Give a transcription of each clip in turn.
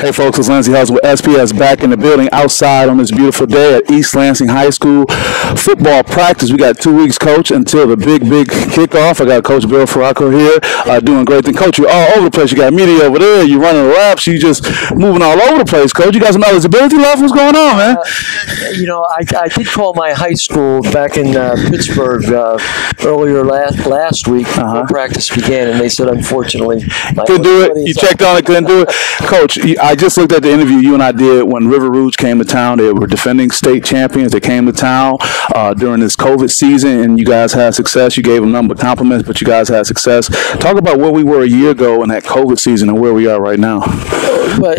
Hey folks, it's Lindsey Hudson with SPS back in the building outside on this beautiful day at East Lansing High School. Football practice. We got 2 weeks, Coach, until the big kickoff. I got Coach Bill Feraco here doing great thing. Coach, you're all over the place. You got media over there. You're running laps. You just moving all over the place, Coach. You got some eligibility left? What's going on, man? I did call my high school back in Pittsburgh earlier last week before practice began, and they said, unfortunately, couldn't do it. You checked on it, couldn't do it. Coach, I just looked at the interview you and I did when River Rouge came to town. They were defending state champions. They came to town during this COVID season, and you guys had success. You gave them nothing but compliments, but you guys had success. Talk about where we were a year ago in that COVID season and where we are right now. But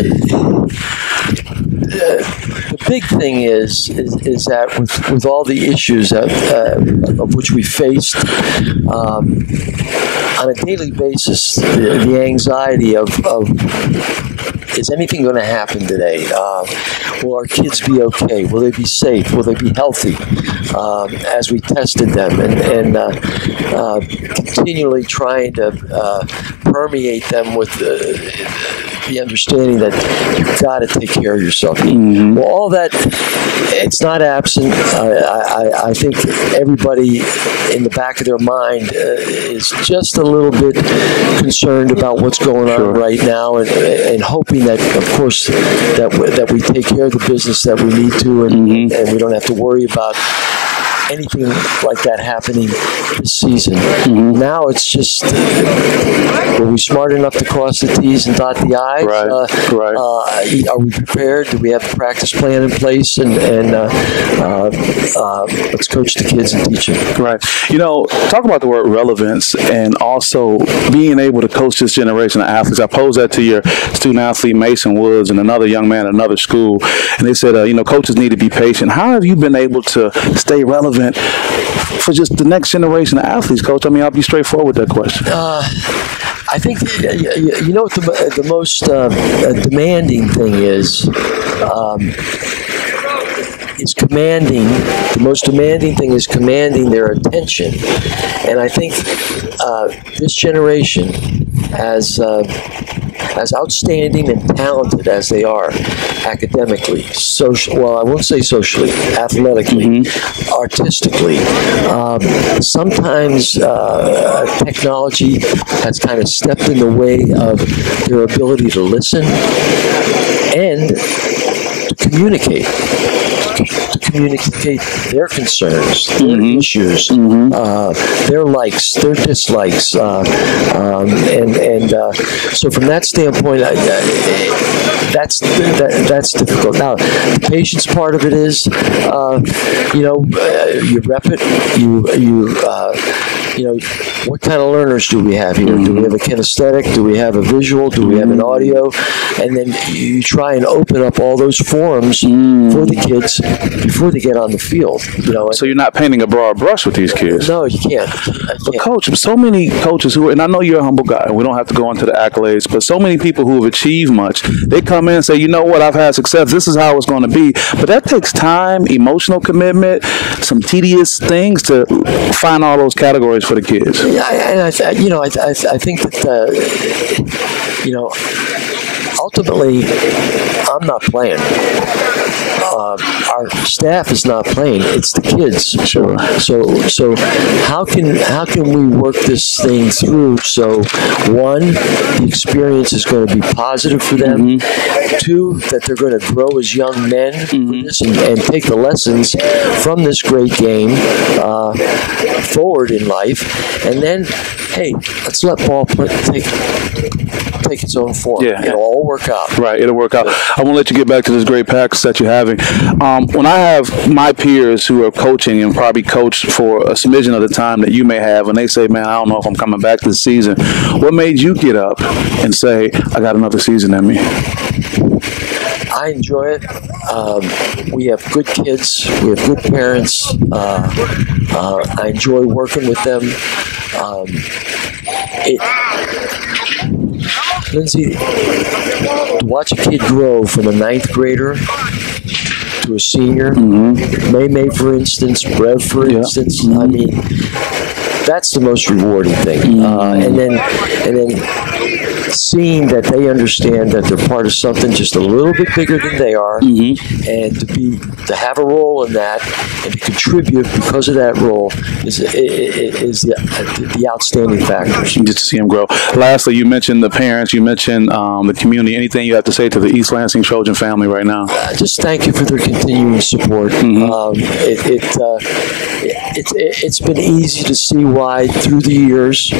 the big thing is that with all the issues of which we faced on a daily basis, the anxiety of is anything going to happen today? Will our kids be okay? Will they be safe? Will they be healthy? As we tested them and continually trying to permeate them with the understanding that you've got to take care of yourself. Mm-hmm. Well, all that, it's not absent. I think everybody in the back of their mind is just a little bit concerned about what's going on right now and hoping that, of course, that we take care of the business that we need to and we don't have to worry about anything like that happening this season. Mm-hmm. Now it's just, were we smart enough to cross the T's and dot the I's? Right. Are we prepared? Do we have a practice plan in place? And let's coach the kids and teach them. Right. Talk about the word relevance and also being able to coach this generation of athletes. I posed that to your student athlete, Mason Woods, and another young man at another school. And they said, coaches need to be patient. How have you been able to stay relevant for just the next generation of athletes, Coach? I mean, I'll be straightforward with that question. I think, what the most demanding thing is commanding. The most demanding thing is commanding their attention. And I think this generation, as outstanding and talented as they are academically, I won't say socially, athletically, artistically, sometimes technology has kind of stepped in the way of their ability to listen and to communicate their concerns, their issues, their likes, their dislikes, so from that standpoint, that's difficult. Now, the patience part of it is, you rep it, what kind of learners do we have here? Do we have a kinesthetic? Do we have a visual? Do we have an audio? And then you try and open up all those forums for the kids before they get on the field. So you're not painting a broad brush with these kids. No, you can't. But Coach, so many coaches and I know you're a humble guy, and we don't have to go into the accolades, but so many people who have achieved much, they come in and say, you know what, I've had success. This is how it's going to be. But that takes time, emotional commitment, some tedious things to find all those categories for the kids. Yeah, and I think that ultimately, I'm not playing. Our staff is not playing. It's the kids. Sure. So how can we work this thing through? So one, the experience is going to be positive for them. Two, that they're going to grow as young men for this and take the lessons from this great game forward in life. And then, hey, let's let ball take its own form. Yeah. It'll all work out. Right, it'll work out. I want to let you get back to this great practice that you're having. When I have my peers who are coaching and probably coached for a smidgen of the time that you may have, and they say, man, I don't know if I'm coming back this season. What made you get up and say, I got another season in me? I enjoy it. We have good kids. We have good parents. I enjoy working with them. Lindsey, to watch a kid grow from a 9th grader to a senior, May, for instance, Brev, for instance, I mean, that's the most rewarding thing. And then seeing that they understand that they're part of something just a little bit bigger than they are, and to have a role in that and to contribute because of that role is the outstanding factors. Just to see them grow. Lastly, you mentioned the parents, you mentioned the community. Anything you have to say to the East Lansing Trojan family right now? Just thank you for their continuing support. It's been easy to see why through the years,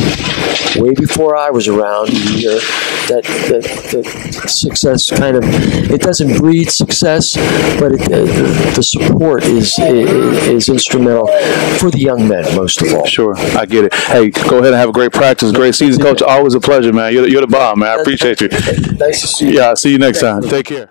way before I was around here, that success kind of, it doesn't breed success, but the support is instrumental for the young men, most of all. Sure, I get it. Hey, go ahead and have a great practice, great season, Coach. Always a pleasure, man. You're the bomb, man. I appreciate you. Nice to see you. Yeah, I'll see you next time. Take care.